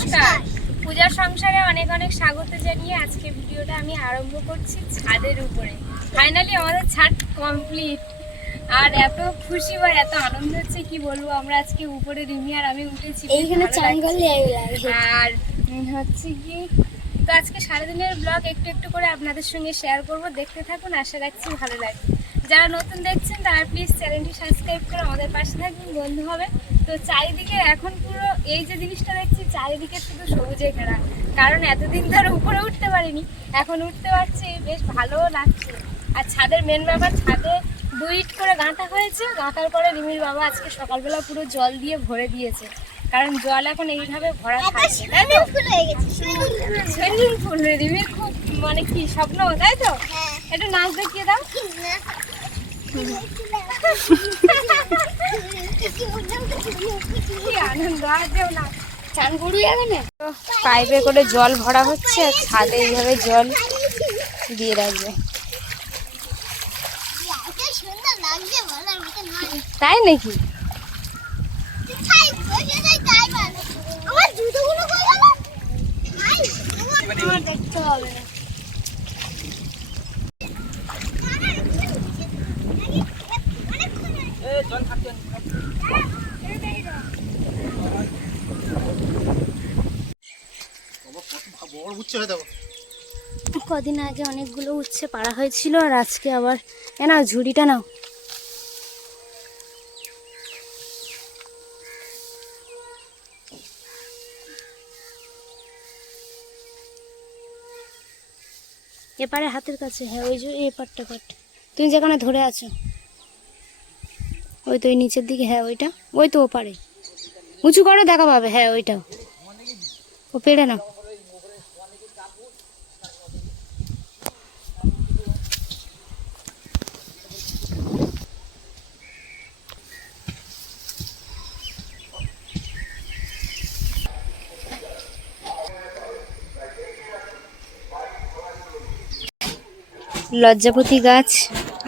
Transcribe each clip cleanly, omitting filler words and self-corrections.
নমস্কার, পূজার সংসারে অনেক অনেক স্বাগত জানিয়ে আজকে ভিডিওটা আমি আরম্ভ করছি ছাদের উপরে। ফাইনালি আমাদের ছাদ কমপ্লিট, আর এত খুশি বা এত আনন্দ হচ্ছে কি বলবো। আমরা আজকে উপরে রিমি আর আমি উঠেছি, এইখানে আর হচ্ছে কি তো আজকে সারাদিনের ব্লগ একটু একটু করে আপনাদের সঙ্গে শেয়ার করব, দেখতে থাকুন, আশা রাখছি ভালো লাগবে। যারা নতুন দেখছেন তারা প্লিজ চ্যানেলটি সাবস্ক্রাইব করে আমাদের পাশে থাকবেন, বন্ধু হবে। তো চারিদিকে এখন পুরো এই যে জিনিসটা দেখছি, চারিদিকে শুধু সবুজে ঘেরা, কারণ এতদিন ধরে উপরে উঠতে পারিনি, এখন উঠতে পারছি, বেশ ভালোও লাগছে। আর ছাদের মেন ব্যাপার, ছাদে 2 ইট করে গাঁথা হয়েছে, গাঁথার পরে রিমির বাবা আজকে সকালবেলা পুরো জল দিয়ে ভরে দিয়েছে, কারণ জল এখন এইভাবে ভরা থাকছে, তাই তো? সুইমিং পুল রিমির খুব মানে কি স্বপ্ন, তাই তো? একটু নাচ দেখিয়ে দাও। কি আনন্দ, না চান গড়ু যাবে না। পাইপে করে জল ভরা হচ্ছে, ছাদে এইভাবে জল দিয়ে রাখবে, তাই নাকি? দেখতে হবে না। কদিন আগে অনেকগুলো উচ্ছে পাড়া হয়েছিল, আর আজকে আবার না ঝুড়িটা নাও। এপারে হাতের কাছে, হ্যাঁ ওই যে এই পাটটা পাট তুমি যেখানে ধরে আছো, ওই তো ওই নিচের দিকে, হ্যাঁ ওইটা, ওই তো ওপারে উঁচু করে দেখা পাবে, হ্যাঁ ওইটাও ও পেড়ে না। লজ্জাপতি গাছ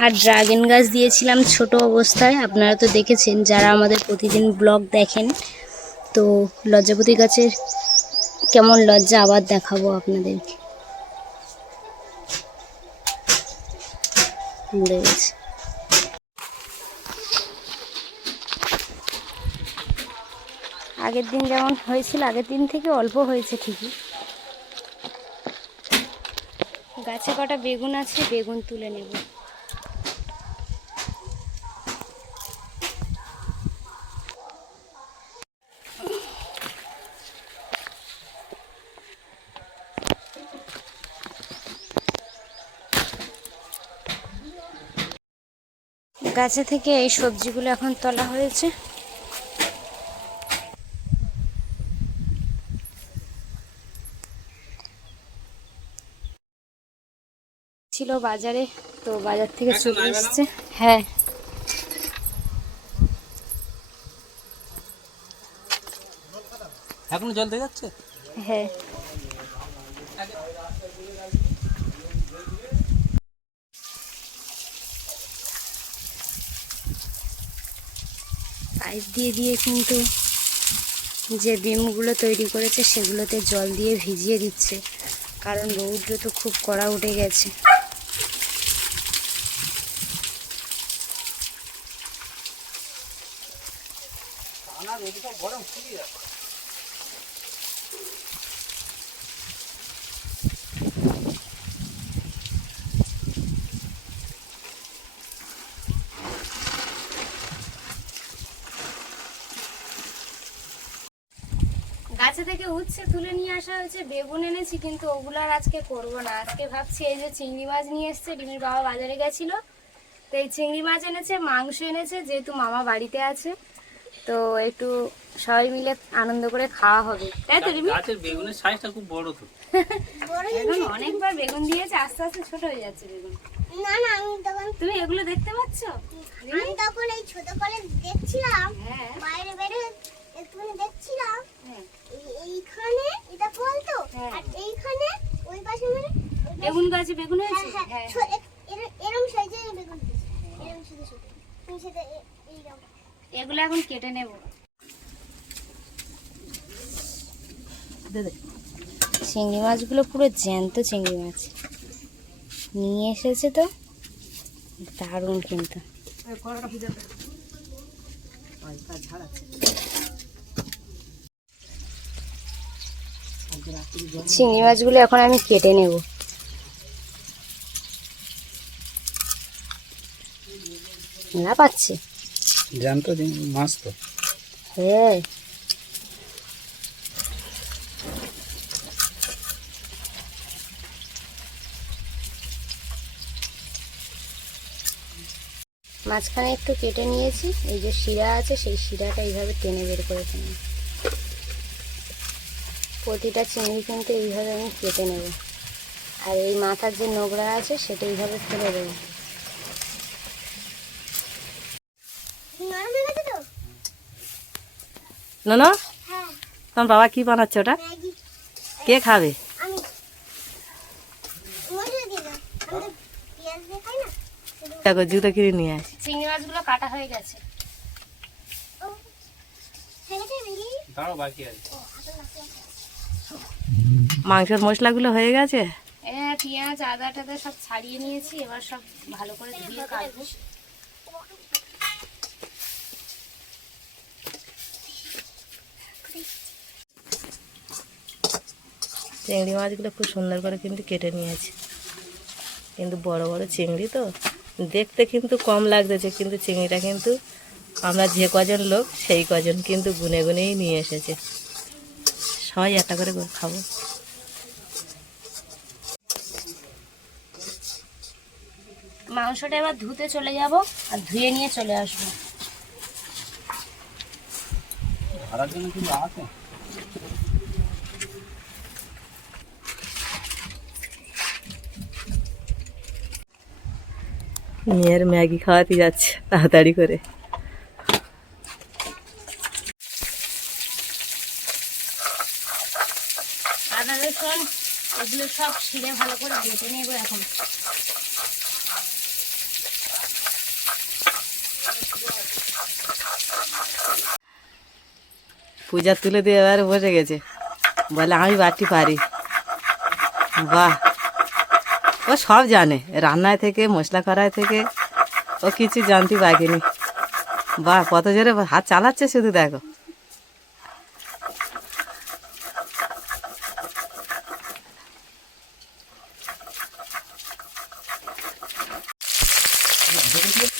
আর ড্রাগন গাছ দিয়েছিলাম ছোট অবস্থায়, আপনারা তো দেখেছেন যারা আমাদের প্রতিদিন ব্লগ দেখেন। তো লজ্জাপতি গাছের কেমন লজ্জা আবার দেখাবো আপনাদেরকে। মরে গেছে। আগের দিন যেমন হয়েছিল, আগের দিন থেকে অল্প হয়েছে ঠিকই। গাছে কটা বেগুন আছে, বেগুন তুলে নেব। গাছে থেকে এই সবজিগুলো এখন তোলা হয়েছে। ছিল বাজারে, তো বাজার থেকে চলে এসেছে। হ্যাঁ এখনো জল দিয়ে যাচ্ছে। হ্যাঁ পাইপ দিয়ে দিয়ে কিন্তু যে বিমগুলো তৈরি করেছে সেগুলোতে জল দিয়ে ভিজিয়ে দিচ্ছে, কারণ রৌদ্র তো খুব কড়া উঠে গেছে। গাছে থেকে উচ্ছে তুলে নিয়ে আসা হয়েছে, বেগুন এনেছি, কিন্তু ওগুলো আর আজকে করবো না। আজকে ভাবছি এই যে চিংড়ি মাছ নিয়ে এসছে, রিমির বাবা বাজারে গেছিল, তো এই চিংড়ি মাছ এনেছে, মাংস এনেছে, যেহেতু মামা বাড়িতে আছে, তো একটু সবাই মিলে আনন্দ করে খাওয়া হবে, তাই তো রিমি? গাছের বেগুনের সাইজটা খুব বড় তো। এখন অনেকবার বেগুন দিয়েছে, আস্তে আস্তে ছোট হয়ে যাচ্ছে বেগুন। না না, আমি তখন তুমি এগুলো দেখতে পাচ্ছ? আমি তখন এই ছোট করে দেখছিলাম, হ্যাঁ বাইরে বাইরে একটুখানি দেখছিলাম। হ্যাঁ এইখানে এটা ফল তো, হ্যাঁ। আর এইখানে ওই পাশে মানে বেগুন গাছে বেগুন হয়েছে। হ্যাঁ হ্যাঁ এরকম সাইজের বেগুন হয়েছে, এরকম ছোট ছোট। তুমি সেটা এইরকম এগুলো এখন কেটে নেব। চিংড়ি মাছগুলো পুরো জ্যান্ত চিংড়ি মাছ নিয়ে এসেছে তো, দারুণ কিন্তু। চিংড়ি মাছগুলো এখন আমি কেটে নেব। না পাচ্ছি জ্যান্ত মাছ তো। হ্যাঁ, মাঝখানে একটু কেটে নিয়েছি, এই যে শিরা আছে সেই শিরাটা এইভাবে টেনে বের করে ফেলবো। প্রতিটা চিংড়ি কিন্তু এইভাবে আমি কেটে নেব, আর এই মাথার যে নোংরা আছে সেটা এইভাবে ফেলে দেবো। নরম হয়ে গেছে তো? না হ্যাঁ, তোমার বাবা কি বানাচ্ছে ওটা? ম্যাগি। কে খাবে? আমি মশলা দিয়ে দাও। আমি তো পেঁয়াজ দিয়ে খাই না। দেখো জুতো কিনে নিয়ে আসি। চিংড়ি মাছগুলো কাটা হয়ে গেছে। ও, হয়ে গেছে ম্যাগি? তারও বাকি আছে। ও, হাতে লাগছে। মাংসের মশলাগুলো হয়ে গেছে। হ্যাঁ, পেঁয়াজ আদা টাদা সব ছাড়িয়ে নিয়েছি, এবার সব ভালো করে ধুয়ে কাটবো। চিংড়ি মাছগুলো খুব সুন্দর করে কিন্তু কেটে নিয়েছি, কিন্তু বড় বড় চিংড়ি তো দেখতে কিন্তু কম লাগতেছে, কিন্তু চিংড়িটা কিন্তু আমরা যে কজন লোক সেই কজন কিন্তু গুনে গুনেই নিয়ে এসেছে। সবাই একটা করে খাবো। মাংসটা এবার ধুতে চলে যাব, আর ধুয়ে নিয়ে চলে আসবো। ভাড়ার জন্য কিন্তু আছে। মেয়ের ম্যাগি খাওয়াতে যাচ্ছে তাড়াতাড়ি করে। আদা রসুন এগুলো সব ছিঁড়ে ভালো করে বেটে নেব এখন। পূজা তুলে দিয়ে এবারে বসে গেছে, বলে আমি বাটি পারি। বাহ, ও সব জানে, রান্নায় থেকে মশলা করায় থেকে ও কিছু জানতে বাকিনি। বাহ, কত জোরে হাত চালাচ্ছে শুধু দেখো।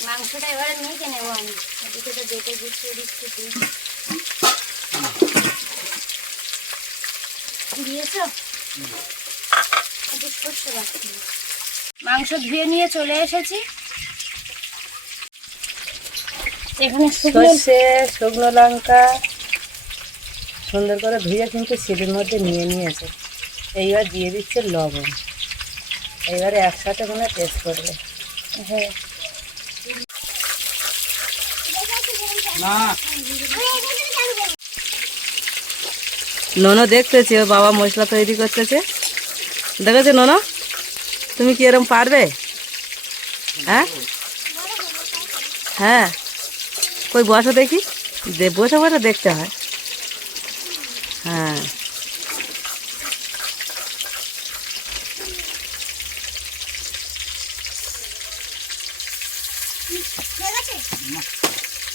মাংসটা এবারে মেখে নেবো আমি, এদিকে তো বেটে গুছিয়ে দিচ্ছি। তুই দিয়েছ? একটু সর্ষে বাটা দিই। মাংস ধুয়ে নিয়ে চলে এসেছি। এখানে সর্ষে, শুকনো লঙ্কা সুন্দর করে ধুয়ে কিন্তু শিলের মধ্যে নিয়ে নিয়েছে। এইবার দিয়ে দিচ্ছে লবণ, এইবারে একসাথে কোনো টেস্ট করবে। হ্যাঁ, না ননো দেখতেছে ও বাবা মশলা তৈরি করতেছে, দেখেছে ননো? তুমি কি এরকম পারবে? হ্যাঁ হ্যাঁ, কই বসো দেখি, বসে বসে দেখতে হয়। হ্যাঁ,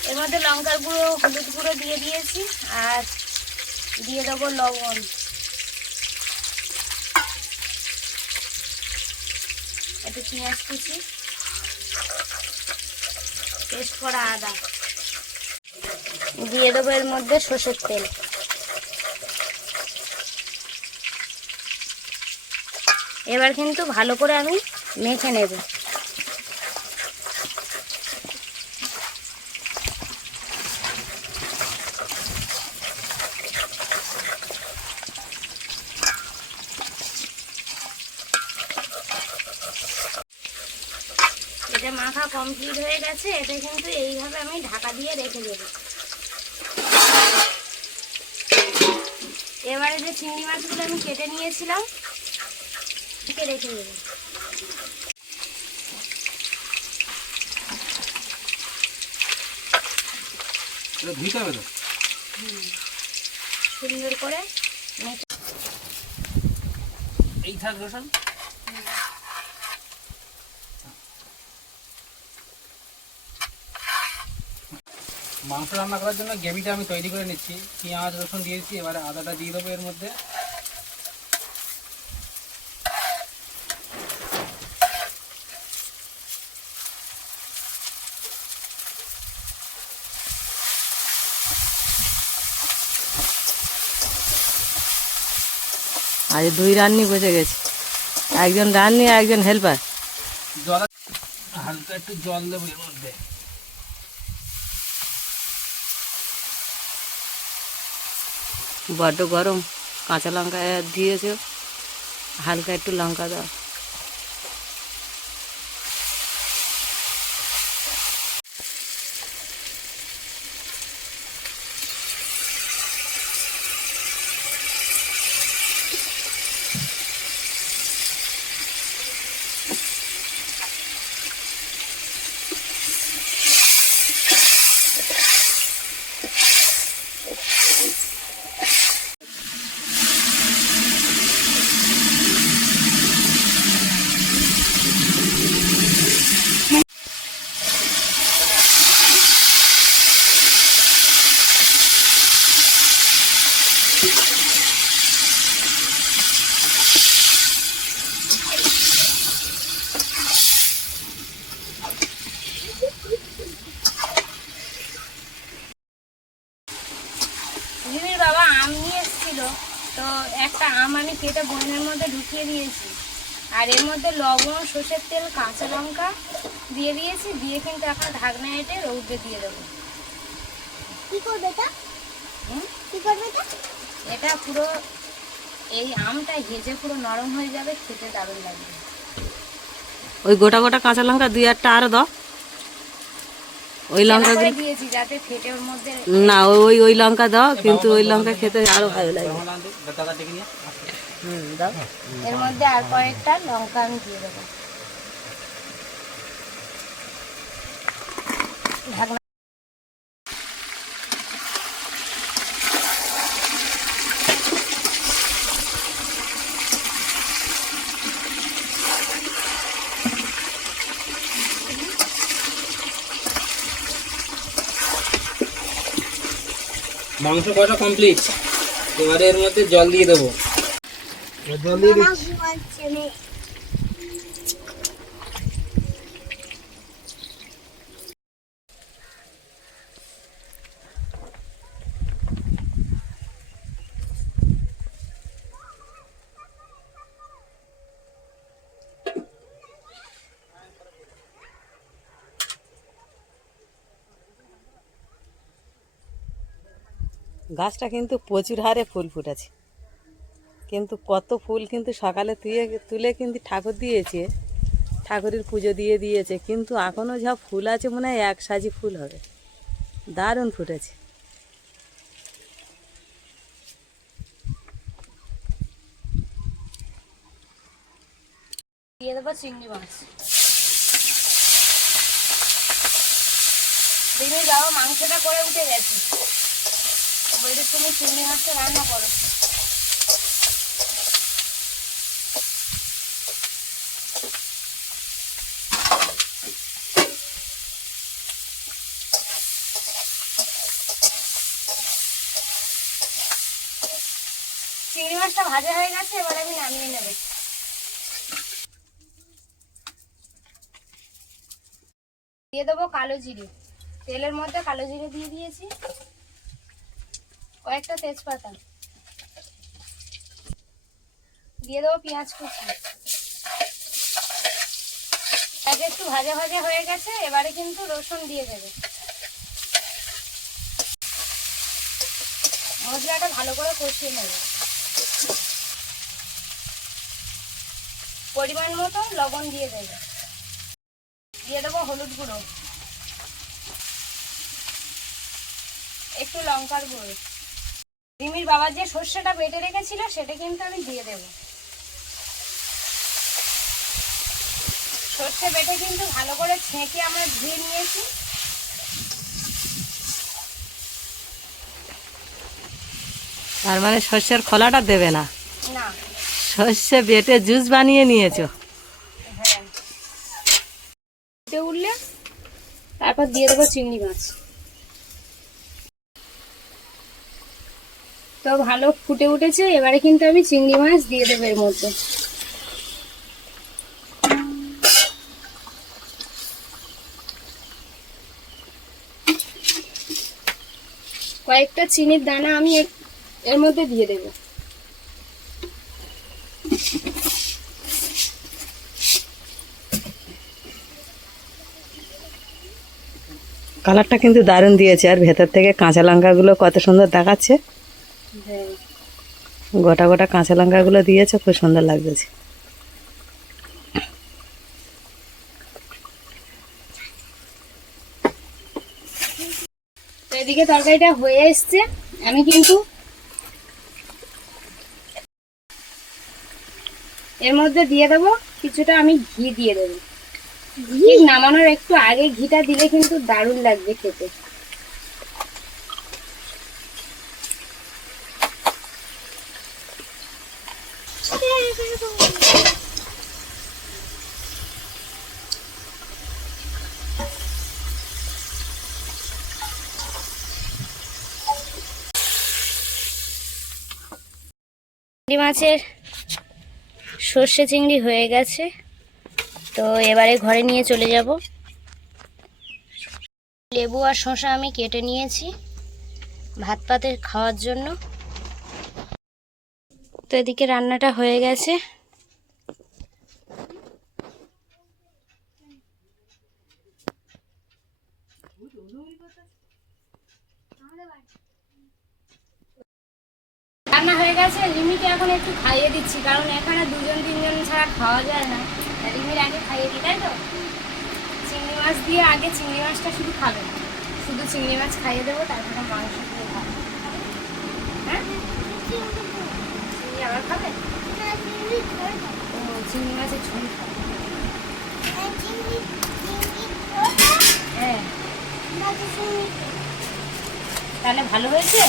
এর মধ্যে লঙ্কার গুঁড়ো হলুদ গুঁড়ো দিয়ে দিয়েছি, আর দিয়ে দেবো লবণ। একটু পেঁয়াজ কুচি, পেস্ট করা আদা দিয়ে দেবো, এর মধ্যে সর্ষের তেল। এবার কিন্তু ভালো করে আমি মেখে নেব। এটা মাখা কমপ্লিট হয়ে গেছে, এটা কিন্তু এইভাবে আমি ঢাকা দিয়ে রেখে দেব। এবারে যে চিংড়ি মাছগুলো আমি কেটে নিয়েছিলাম রেখে দেব। ধুইতে হবে তো। সুন্দর করে এই থাক রসুন। মাংস রান্না করার জন্য গ্রেভিটা আমি তৈরি করে নিচ্ছি। পেঁয়াজ রসুন দিয়েছি, এবারে আদাটা দিয়ে দেবো এর মধ্যে। আজ দুই রান্নি বসে গেছে, একজন রান্নি একজন হেল্পার। জল হালকা একটু জল দেবো এর মধ্যে। বড্ড গরম, কাঁচা লঙ্কা দিয়েছো, হালকা একটু লঙ্কা দাও। রিমির বাবা আম নিয়ে এসেছিল, তো একটা আম আমি কেটে বয়মের মধ্যে ঢুকিয়ে দিয়েছি, আর এর মধ্যে লবণ, সর্ষের তেল, কাঁচা লঙ্কা দিয়ে দিয়েছি, দিয়ে কিন্তু এখন ঢাকনা এঁটে রৌদ্রে দিয়ে দেবো। কি করবে এটা? হুম, কি করবে এটা? এটা পুরো এই আমটা হেজে পুরো নরম হয়ে যাবে, খেতে দারুণ লাগবে। ওই গোটা গোটা কাঁচা লঙ্কা দুই একটা আরো দাও। ওই লঙ্কা করে দিয়েছি যাতে ফেটে ওর মধ্যে। না, ওই লঙ্কা দাও, কিন্তু ওই লঙ্কা খেতে আরো ভালো লাগে। দাদা ডেকে নিয়ে দাও। এর মধ্যে আর কয়েকটা লঙ্কা আমি দিয়ে দেবো। ঢাকনা মাংস কষা কমপ্লিট। এবারে এর মধ্যে জল দিয়ে দেবো। জল দিয়ে দিচ্ছি। গাছটা কিন্তু প্রচুর হারে ফুল ফুটেছে, কিন্তু কত ফুল কিন্তু সকালে তুলে কিন্তু ঠাকুর দিয়েছে, ঠাকুরের পুজো দিয়ে দিয়েছে, কিন্তু এখনও যা ফুল আছে মনে হয় এক সাজি ফুল হবে। দারুণ ফুটেছে। দিয়ে দেবো চিংড়ি মাছ। রিমির বাবা মাংসটা করে উঠে গেছে, বলছে তুমি চিংড়ি মাছটা রান্না করো। চিংড়ি মাছটা ভাজা হয়ে গেছে, এবার আমি নামিয়ে নেব। দিয়ে দেবো কালো জিরে, তেলের মধ্যে কালো জিরে দিয়ে দিয়েছি, কয়েকটা তেজপাতা দিয়ে দেবো, পেঁয়াজ কুচি। আগে একটু ভাজা ভাজা হয়ে গেছে, এবারে কিন্তু রসুন দিয়ে দেবে। মশলাটা ভালো করে কষিয়ে নেবে। পরিমাণ মতো লবণ দিয়ে দেবে, দিয়ে দেবো হলুদ গুঁড়ো, একটু লঙ্কার গুঁড়ো। রিমির বাবা যে সর্ষেটা বেটে রেখেছিল সেটা কিন্তু আমি দিয়ে দেব। সর্ষে বেটে কিন্তু ভালো করে ছেঁকে আমরা ধুয়ে নিয়েছি। তার মানে সর্ষের খোলাটা দেবে না, না, সর্ষে বেটে জুস বানিয়ে নিয়েছো। ফুটে উঠলে তারপর দিয়ে দেবো চিংড়ি মাছ। তো ভালো ফুটে উঠেছে, এবারে কিন্তু আমি চিংড়ি মাছ দিয়ে দেবো এর মধ্যে। কয়েকটা চিনির দানা আমি এর মধ্যে দিয়ে দেব। কালারটা কিন্তু দারুণ দিয়েছে, আর ভেতর থেকে কাঁচা লঙ্কাগুলো কত সুন্দর দেখাচ্ছে। হ্যাঁ, গোটা গোটা কাঁচা লঙ্কাগুলো দিয়েছে, খুব সুন্দর লাগতেছে। তো এদিকে তরকারিটা হয়ে এসছে, আমি কিন্তু এর মধ্যে দিয়ে দেবো কিছুটা আমি ঘি দিয়ে দেবো। ঠিক নামানোর একটু আগে ঘিটা দিলে কিন্তু দারুণ লাগবে খেতে। চিংড়ি মাছের সর্ষে চিংড়ি হয়ে গেছে, তো এবারে ঘরে নিয়ে চলে যাব। লেবু আর শসা আমি কেটে নিয়েছি ভাত পাতে খাওয়ার জন্য। তো এদিকে রান্নাটা হয়ে গেছে। রান্না হয়ে গেছে, রিমিকে এখন একটু খাইয়ে দিচ্ছি, কারণ এখানে 2-3 জন ছাড়া খাওয়া যায় না। রিমির আগে খাইয়ে দিই, তাই তো? চিংড়ি মাছ দিয়ে আগে চিংড়ি মাছটা শুধু খাবে না, শুধু চিংড়ি মাছ খাইয়ে দেবো, তারপরে মাংস দিয়ে খাবে। হ্যাঁ, চিংড়ি আবার খাবে? ও চিংড়ি মাছের ঝোল খাবে। হ্যাঁ, তাহলে ভালো হয়েছে।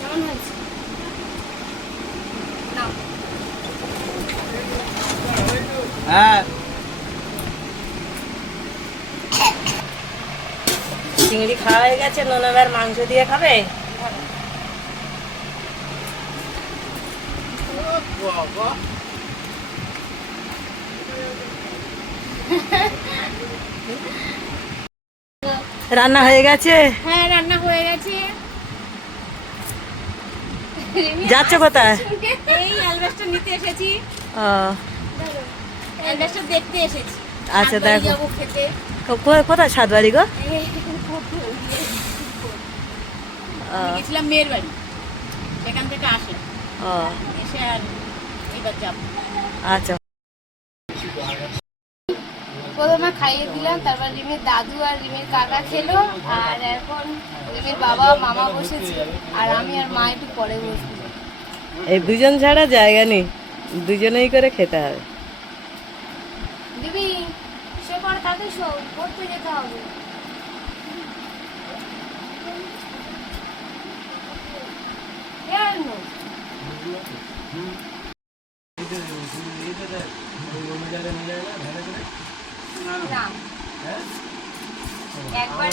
কেমন হয়েছে? নাও। হ্যাঁ, চিংড়ি খাওয়া হয়ে গেছে, নোনাবার মাংস দিয়ে খাবে। রান্না হয়ে গেছে। হ্যাঁ, রান্না হয়ে গেছে। যাচ্ছ কোথায়? এই অ্যালবাসটা নিতে এসেছি, ও অ্যালবাসটা দেখতে এসেছি। আচ্ছা, তারপরে দেখো। যাবো খেতে। কোথায় সাতবাড়ি গো? আমি গেছিলাম মেয়ের বাড়ি, সেখান থেকে আসলাম, ও এসে আর এবার যাবো। আচ্ছা। প্রথমে খাইয়ে দিলাম, তারপর রিমির দাদু আর রিমির কাকা খেলো, আর এখন রিমির বাবা মামা বসেছে, আর আমি আর মা একটু পরে বসবো। এই দুজন ছাড়া জায়গা নেই, দুজনেই করে খেতে হবে। দিবি সে পরে তাতে শো পড়তে যেতে হবে। কেন? না, একবার